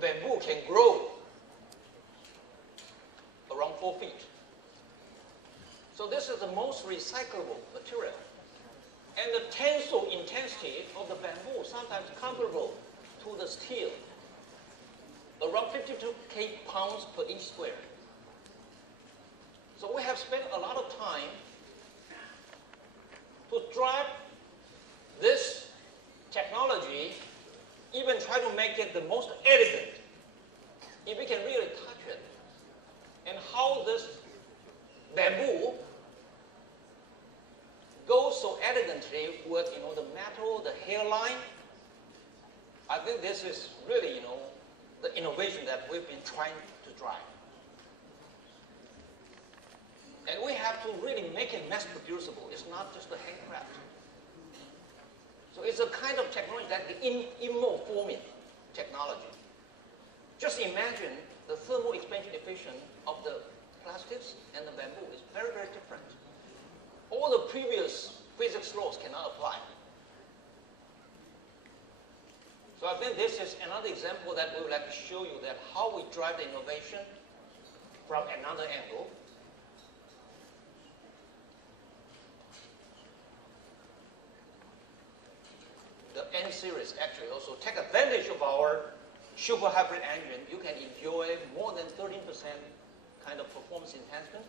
bamboo can grow around 4 feet. So this is the most recyclable material. And the tensile intensity of the bamboo sometimes comparable to the steel, around 52 pounds per inch square. So we have spent a lot of time to drive this technology, even try to make it the most elegant, if we can really touch it, and how this bamboo goes so elegantly with the metal, the hairline. I think this is really the innovation that we've been trying to drive. And we have to really make it mass producible. It's not just a handcraft. So it's a kind of technology that the immoforming technology. Just imagine the thermal expansion efficiency of the plastics and the bamboo is very, very different. All the previous physics laws cannot apply. So I think this is another example that we would like to show you that how we drive the innovation from another angle. The N series actually also take advantage of our super hybrid engine. You can enjoy more than 13% kind of performance enhancement.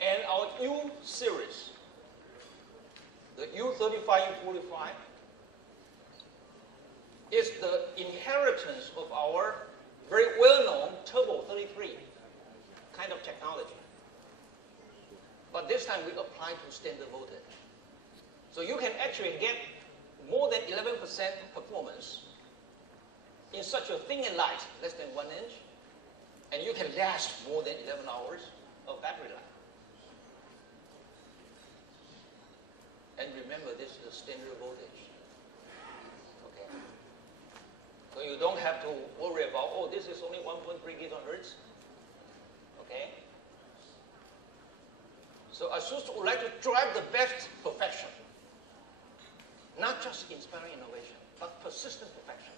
And our U series, the U35, U45, is the inheritance of our very well-known Turbo 33 kind of technology. But this time we apply to standard voltage. So you can actually get more than 11% performance in such a thin and light, less than 1 inch, and you can last more than 11 hours of battery life. And remember, this is a standard voltage. Okay. So you don't have to worry about, oh, this is only 1.3 gigahertz. Okay. So ASUS would like to drive the best perfection. Not just inspiring innovation, but persistent perfection.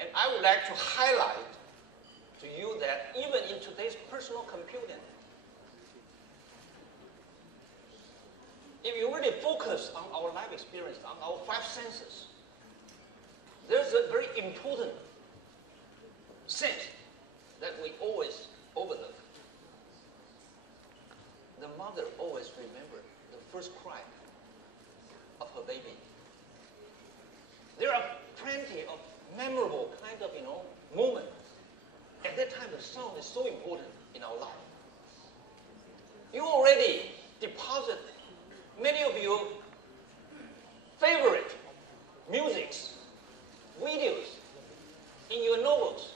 And I would like to highlight to you that even in today's personal computing, if you really focus on our life experience, on our 5 senses, there's a very important sense that we always overlook. The mother always remembers the first cry of her baby. There are plenty of memorable kind of, moment. At that time, the sound is so important in our life. You already deposit many of your favorite musics, videos in your notebooks.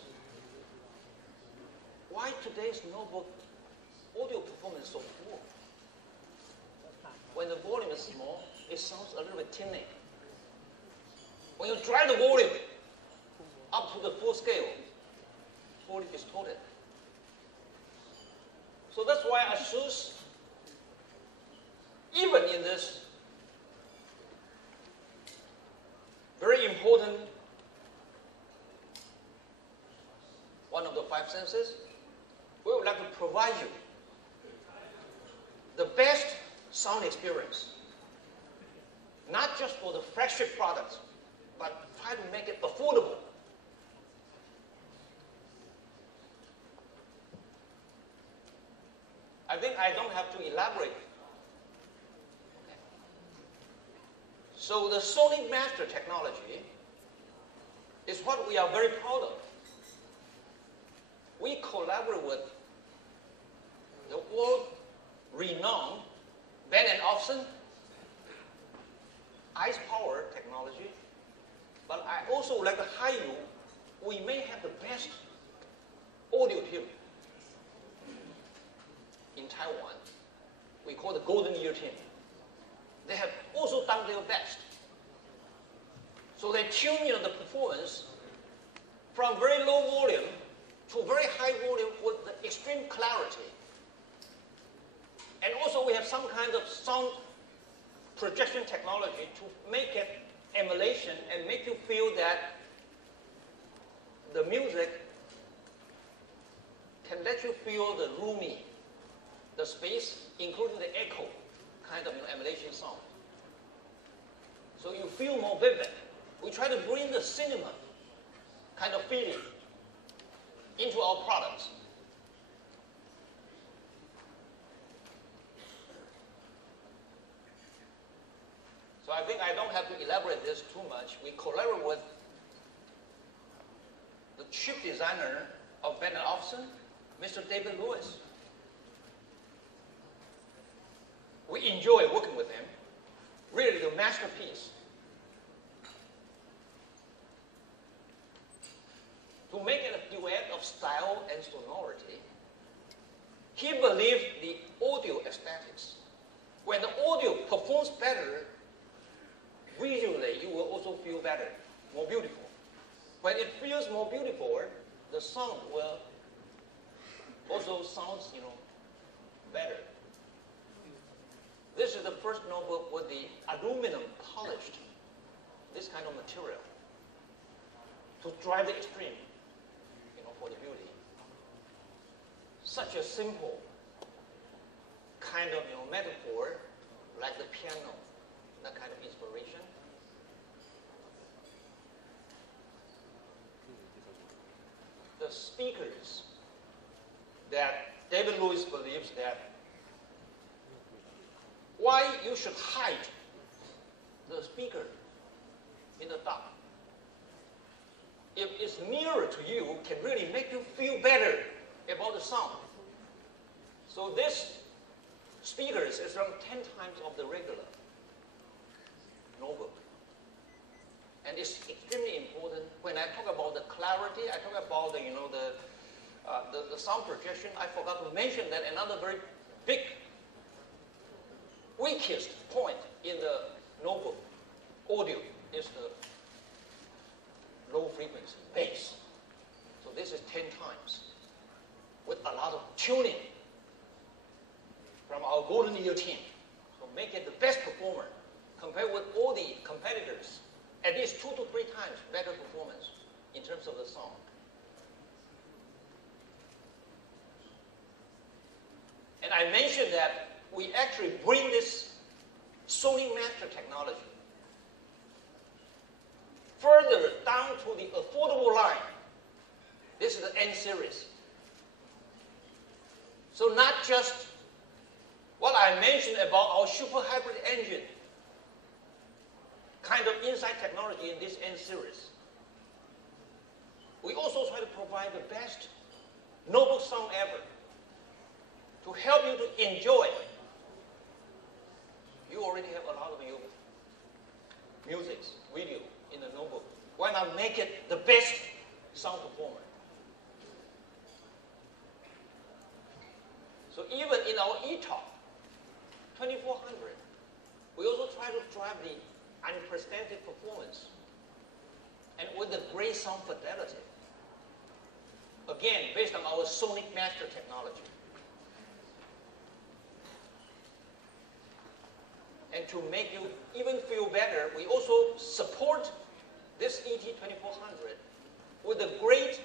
Why today's notebook audio performance is so poor? When the volume is small, it sounds a little bit tinny. When you drive the volume up to the full scale, fully distorted. So that's why ASUS, even in this very important one of the 5 senses, we would like to provide you the best sound experience, not just for the flagship products, but try to make it affordable. I think I don't have to elaborate. Okay. So the Sonic Master technology is what we are very proud of. We collaborate with the world-renowned Bang & Olufsen ice power technology, but I also would like to highlight you, we may have the best audio team in Taiwan. We call the Golden Year team. They have also done their best. So they tune the performance from very low volume to very high clarity. And also we have some kind of sound projection technology to make it emulation and make you feel that the music can let you feel the roomy, the space, including the echo kind of emulation sound. So you feel more vivid. We try to bring the cinema kind of feeling into our products. So I think I don't have to elaborate this too much. We collaborate with the chip designer of Bennett Olufsen, Mr. David Lewis. We enjoy working with him. Really the masterpiece. To make it a duet of style and sonority, he believed the audio aesthetics. When the audio performs better, visually you will also feel better, more beautiful. When it feels more beautiful, the sound will also sound, better. This is the first notebook with the aluminum polished, this kind of material, to drive the extreme, for the beauty. Such a simple kind of metaphor, like the piano, that kind of inspiration. The speakers that David Lewis believes that why you should hide the speaker in the dark. If it's nearer to you, can really make you feel better about the sound. So this speakers is around 10 times of the regular notebook. And it's extremely important. When I talk about the clarity, I talk about the sound projection. I forgot to mention that another very big, weakest point in the notebook audio is the low frequency bass. So this is 10 times with a lot of tuning from our golden ear team. So make it the best performer compared with all the competitors. At least 2 to 3 times better performance in terms of the sound. And I mentioned that we actually bring this Sony Master technology further down to the affordable line. This is the N series. So not just what I mentioned about our super hybrid engine kind of inside technology in this N series. We also try to provide the best notebook sound ever to help you to enjoy. You already have a lot of your music, video in the notebook. Why not make it the best sound performer? So even in our E-Top 2400, we also try to drive the unprecedented performance and with the great sound fidelity. Again, based on our Sonic Master technology. And to make you even feel better, we also support this ET2400 with a great